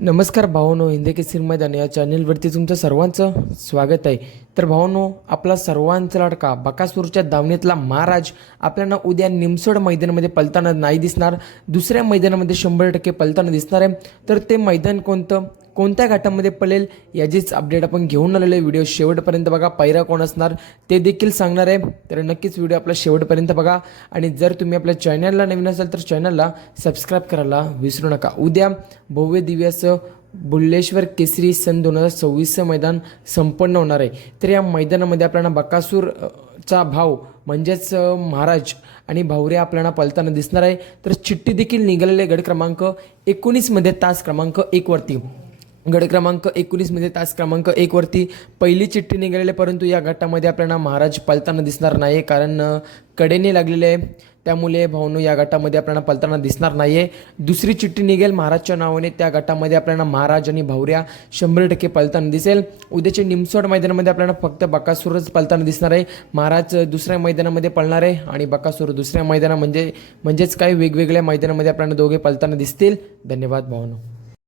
नमस्कार भावांनो, हिंदकेसरी मैदान या चॅनलवरती तुमचं सर्वांचं स्वागत आहे. तर भावांनो, आपला सर्वांचा लाडका बकासूरच्या दावणीतला महाराज आपल्याला उद्या निमसोड मैदानामध्ये पलताना नाही दिसणार. दुसऱ्या मैदानामध्ये 100% पलताना दिसणार आहे. तर ते मैदान कोणतं, कोणत्या घाटामध्ये पळेल याचीच अपडेट आपण घेऊन आलेलो आहे. व्हिडिओ शेवटपर्यंत बघा. पायरा कोण असणार ते देखील सांगणार आहे. तर नक्कीच व्हिडिओ आपला शेवटपर्यंत बघा. आणि जर तुम्ही आपल्या चॅनलला नवीन असाल तर चॅनलला सबस्क्राईब करायला विसरू नका. उद्या भव्य दिव्य असं बुल्लेश्वर केसरी सन 2026 मैदान संपन्न होणार आहे. तर या मैदानामध्ये आपल्याला बकासूरचा भाव म्हणजेच महाराज आणि भावरे आपल्याला पलताना दिसणार आहे. तर चिठ्ठी देखील निघालेले गट क्रमांक 19 मध्ये तास क्रमांक 1 वरती. गट क्रमांक 19 मध्ये तास क्रमांक 1 वरती पहिली चिठ्ठी निघालेली, परंतु या गटामध्ये आपल्याला महाराज पलताना दिसणार नाही, कारण कडेने लागलेले आहे. त्यामुळे भाऊनो या गटामध्ये आपल्याला पलताना दिसणार नाही आहे. दुसरी चिठ्ठी निघेल महाराजच्या नावाने, त्या गटामध्ये आपल्याला महाराज आणि भावऱ्या 100% पलताना दिसेल. उद्याच्या निमसोड मैदानामध्ये आपल्याला फक्त बकासूरच पलताना दिसणार आहे. महाराज दुसऱ्या मैदानामध्ये पळणार आहे आणि बकासूर दुसऱ्या मैदाना म्हणजेच काही वेगवेगळ्या मैदानामध्ये आपल्याला दोघे पलताना दिसतील. धन्यवाद भावनो.